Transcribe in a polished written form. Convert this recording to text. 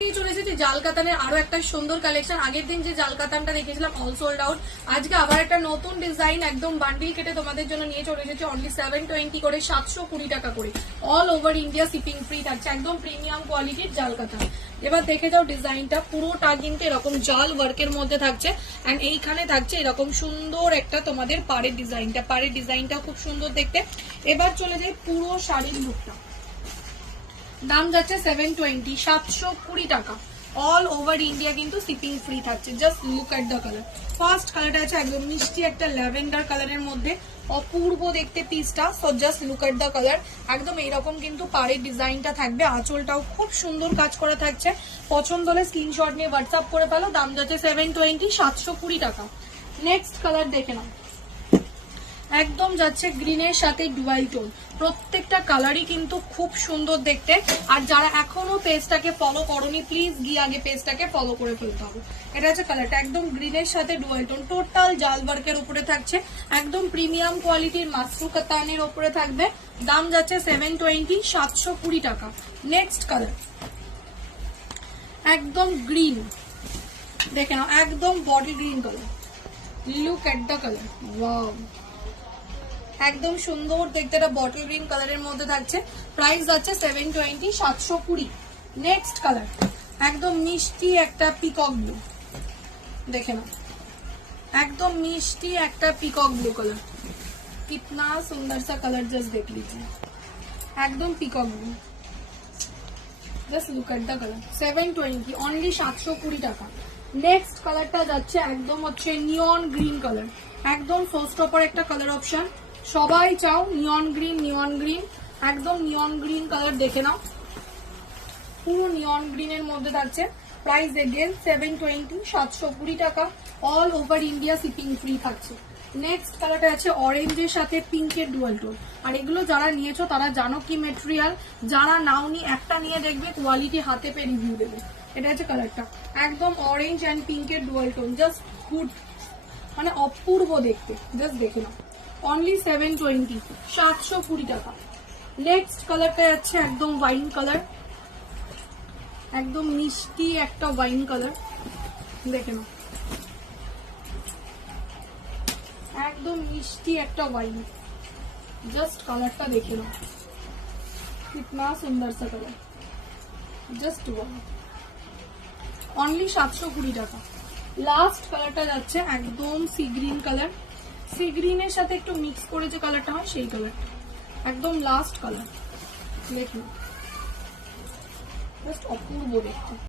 চলে এসেছি জাল কাতানের আরো একটা সুন্দর কালেকশন। আগের দিন যে জাল কাতানটা দেখেছিলাম অল সোল্ড আউট, আজকে আবার একটা নতুন ডিজাইন একদম বান্ডিল কেটে তোমাদের জন্য নিয়ে চলে এসেছি। অনলি 720 করে, 720 টাকা করে। All over India shipping free থাকছে, একদম প্রিমিয়াম কোয়ালিটির জাল কাতান। এবার দেখে যাও ডিজাইনটা, পুরোটা কিন্তু এরকম জাল ওয়ার্কের মধ্যে থাকছে। এন্ড এইখানে থাকছে এরকম সুন্দর একটা তোমাদের পাড়ের ডিজাইনটা, পাড়ের ডিজাইনটা খুব সুন্দর দেখতে। এবার চলে যাই পুরো শাড়ির লুকটা। দাম যাচ্ছে 720, 720 টাকা। অল ওভার ইন্ডিয়া কিন্তু শিপিং ফ্রি থাকছে। Just look at the colour. First কালারটা আছে একদম মিষ্টি একটা ল্যাভেন্ডার কালারের মধ্যে, অপূর্ব দেখতে পিসটা। So just look at the colour. একদম এইরকম কিন্তু পাড়ের ডিজাইনটা থাকবে, আঁচলটাও খুব সুন্দর কাজ করা থাকছে। পছন্দ হলে স্ক্রিনশট নিয়ে হোয়াটসঅ্যাপ করে ফেলো। দাম যাচ্ছে 720, 720 টাকা। নেক্সট কালার দেখে নাও, একদম যাচ্ছে গ্রিনের সাথে ডুয়াল টোন। প্রত্যেকটা কালারই কিন্তু খুব সুন্দর দেখতে। আর যারা এখনো পেজটাকে ফলো করোনি, প্লিজ গিয়ে আগে পেজটাকে ফলো করে ফেলতে হবে। এটা হচ্ছে কালারটা, একদম গ্রিনের সাথে ডুয়াল টোন, টোটাল জাল ওয়ার্কের উপরে থাকছে। একদম প্রিমিয়াম কোয়ালিটির মাসরু কাতানের উপরে থাকবে। দাম যাচ্ছে 720, 720 টাকা। নেক্সট কালার একদম গ্রিন, দেখে নাও, একদম body green colour. Look at the colour, wow, একদম সুন্দর দেখতে। এটা বটল গ্রিন কালারের মধ্যে থাকছে। প্রাইস যাচ্ছে 720, 720। নেক্সট কালার একদম মিষ্টি একটা পিকক ব্লু, দেখে নাও, একদম মিষ্টি একটা পিকক ব্লু কালার। কিतना সুন্দর সা কালার, জাস্ট দেখ लीजिए, একদম peacock blue. Just look at the colour. 720, only 720 টাকা। নেক্সট কালারটা যাচ্ছে একদম হচ্ছে নিয়ন গ্রিন কালার, একদম ফার্স্ট অপার একটা কালার অপশন। সবাই চাও নিয়ন গ্রিন, নিয়ন গ্রিন, একদম নিয়ন গ্রিন কালার। দেখে নাও, পুরো নিয়ন গ্রিনের মধ্যে থাকছে। প্রাইস এগেন 720, 720 টাকা। All over India shipping free থাকছে। নেক্সট কালারটা আছে অরেঞ্জের সাথে পিঙ্কের ডুয়াল টোন। আর এগুলো যারা নিয়েছো তারা জানো কি মেটেরিয়াল, যারা নাওনি একটা নিয়ে দেখবে, কোয়ালিটি হাতে পেয়ে রিভিউ দেবে। এটা হচ্ছে কালারটা, একদম অরেঞ্জ অ্যান্ড পিঙ্কের ডুয়াল টোন। জাস্ট গুড, মানে অপূর্ব দেখতে। জাস্ট দেখে নাও, অনলি 720, 720 টাকা। নেক্সট কালারটা যাচ্ছে একদম ওয়াইন কালার, একদম মিষ্টি একটা ওয়াইন কালার। দেখে নাও, একদম মিষ্টি একটা ওয়াইন। জাস্ট কালারটা দেখে নাও, কিतना সুন্দর সা কালার। জাস্ট ওয়াও, অনলি 720 টাকা। লাস্ট কালারটা যাচ্ছে একদম সি গ্রিন কালার। সি গ্রিনের সাথে একটু মিক্স করে যে কালারটা হয় সেই কালারটা, একদম লাস্ট কালার। দেখুন, জাস্ট অপূর্ব দেখতে।